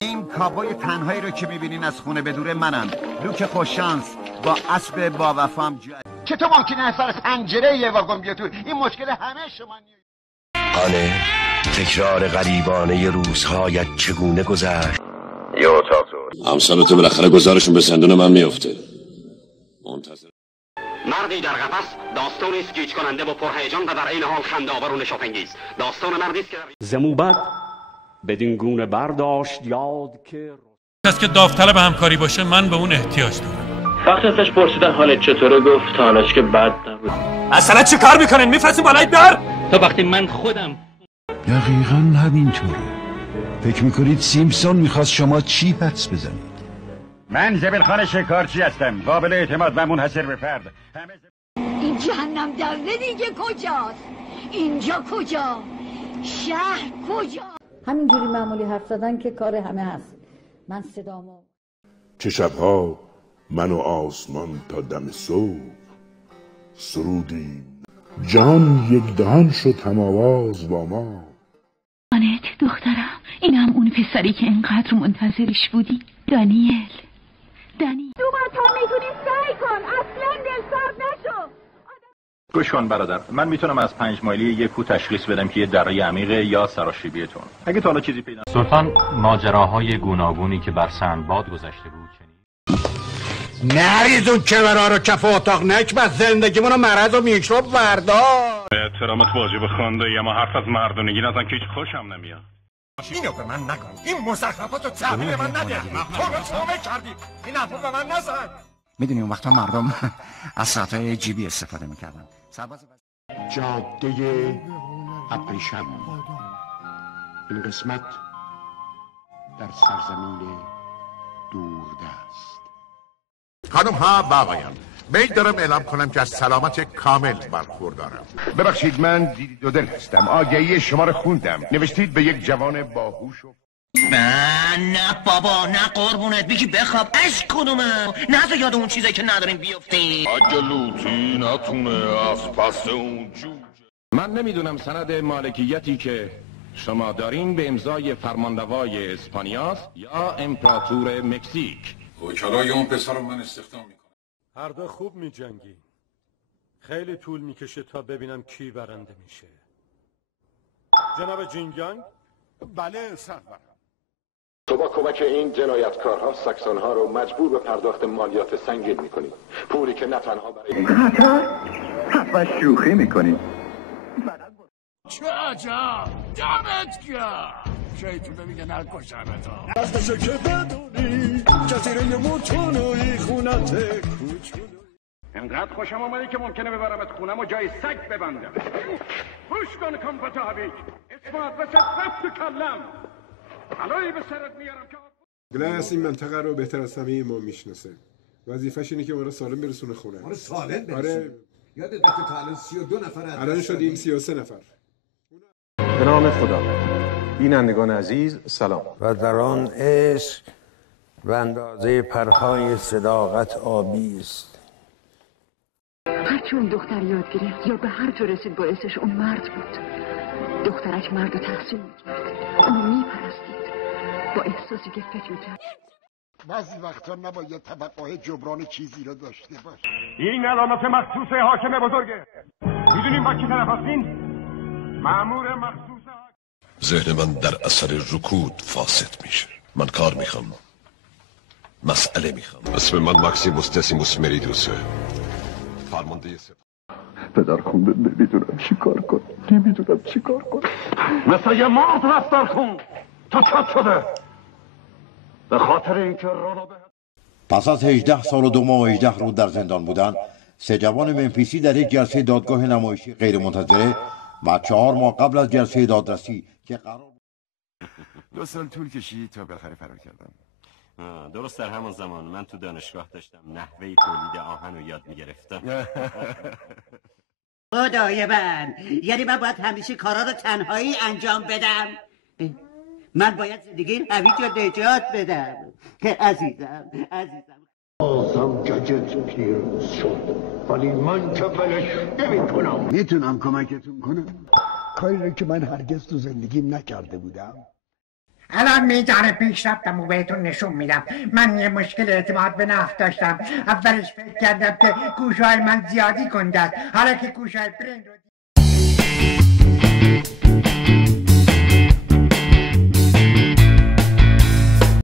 این کابوی تنهایی رو که میبینین از خونه بدوره منم، لوک خوششانس با اسب با وفام. چطور ممکنه از سر پنجره یه واگن بیاد تو؟ این مشکل همه شما. آنه تکرار غریبانه روزهایت چگونه گذشت؟ یه اتاق تو همسرتو بالاخره گزارشون به زندون من میفته. منتظر مردی در قفس، داستانی است گیج کننده و پرهیجان و در عین حال خنده‌آور و نشاط‌انگیز. داستان مردی است که زموبت بدین گونه برداشت یاد که کسی که داوطلب همکاری باشه من به اون احتیاج دارم. وقتی ازش پرسیدن حالت چطوره گفت تا حالش که بد نبود. اصلا چه کار میکنین؟ میفرستین بالای در؟ تا وقتی من خودم دقیقاً همینطوره. فکر میکنید سیمپسون میخواست شما چی حدس بزنید؟ من زبلخان شکارچی هستم، قابل اعتماد و منحصر به فرد. این جهنم دوه دیگه کجاست؟ اینجا کجا؟ شهر کجا؟ همینجوری معمولی حرف زدن که کار همه هست. من صدامو چه شبها من و آسمان تا دم صبح سرودیم، جان یک دهان شد هم آواز با ما. آنت دخترم، این هم اون پسری که اینقدر منتظرش بودی. دانیل دوبار تا میتونی سعی کن، اصلا دلسرد نشو. گوش کن برادر، من میتونم از 5 مایلی یک کو تشخیص بدم که یه دره عمیقه یا سراشیبیتون. اگه تا حالا چیزی پیدا سلطان ماجراهای گوناگونی که بر سندباد گذشته بود چنین نریز اون کمرها رو کف اتاق، نکبت زندگیمونو مرض و میکروب وردار. احترامت واجب خانده، اما حرف از مردونگی نزن که هیچ خوشم نمیاد. اینو به من نگن، این مزخرفاتو تحویل من نده. تومه کردی، این حرفو به من نزن. میدونی اون وقتا مردم از ساعتهای جیبی استفاده میکردن. جاده ابریشم، این قسمت در سرزمین دوردست. خانم ها و آقایان، میل دارم اعلام کنم که از سلامت کامل برخوردارم. ببخشید، من دیدی دو دل هستم. آگهی شما رو خوندم. نوشتید به یک جوان باهوش و نه بابا، نه قربونت بگی بخواب. اش کدومه؟ نه یاد اون چیزایی که نداریم بیفتیم. اگه لوتی نتونه از پس اون جوجه. من نمیدونم سند مالکیتی که شما دارین به امضای فرمانروای اسپانیاست یا امپراتور مکزیک. وکلای اون پسر رو من استخدام میکنم. هر دو خوب میجنگیم. خیلی طول میکشه تا ببینم کی برنده میشه. جناب جینگیانگ؟ بله سرورم. تو با کمک این جنایتکارها ساکسونها رو مجبور به پرداخت مالیات سنگین میکنی، پولی که نه تنها برای خطر شوخی میکنی. چه عجب، دمت گرم. شیطونه میگه نکشمت ها. دستشو که بدونی جزیره موتونوی خونت کوچولو. انقدر خوشم آمده که ممکنه ببرمت خونم و جای سگ ببندم. خوش کن کمپتا حبیک، اسم آدرست رفت تو کلم. علایی به سرت میارم که گلاس این منطقه رو بهتر از همه ما میشناسه. وظیفش اینه که ما رو سالم برسونه خونه. ما رو سالم برسونه؟ آره. یادت رفته تا الان 32 نفر از الان شدیم 33 نفر. به نام خدا. بینندگان عزیز سلام. و در آن عشق و اندازه پرهای صداقت آبی است. هرچی اون دختر یاد گرفت یا به هر جا رسید باعثش اون مرد بود. دخترک مرد و تحصیل میکرد، اونو میپرستید با احساسی که فکر میکرد. بعضی وقتا نباید توقع جبران چیزی رو داشته باش. این علامت مخصوص حاکم بزرگه. میدونیم با کی طرف هستین؟ مأمور مخصوص ذهن من در اثر رکود فاسد میشه. من کار میخوام، مسئله میخوام. اسم من ماکسیموس دسیموس مریدوسه، فرمانده سپاه. پدر خونده، نمیدونم چی کار کنم. مثل یه مرد رفتار کن تا چپ شده. به خاطر اینکه رانو به پس از 18 سال و 2 ماه و 18 روز در زندان بودن، 3 جوان منفیسی در یک جلسه دادگاه نمایشی غیر منتظره و 4 ماه قبل از جلسه دادرسی که قرار 2 سال طول کشید تا بالاخره فرار کردم. درست در همان زمان من تو دانشگاه داشتم نحوه تولید آهن رو یاد میگرفتم. خدای من، یعنی من باید همیشه کارا رو تنهایی انجام بدم؟ من باید زندگی هویج رو نجات بدم که عزیزم. آزم ججت پیروز شد، ولی من که بلش نمی کنم. میتونم کمکتون کنم؟ کاری رو که من هرگز تو زندگیم نکرده بودم. الان میزان پیشرفتم رو بهتون نشون میدم. من یه مشکل اعتماد به نفس داشتم. اولش فکر کردم که گوشهای من زیادی کنده است. حالا که گوشهای برین رو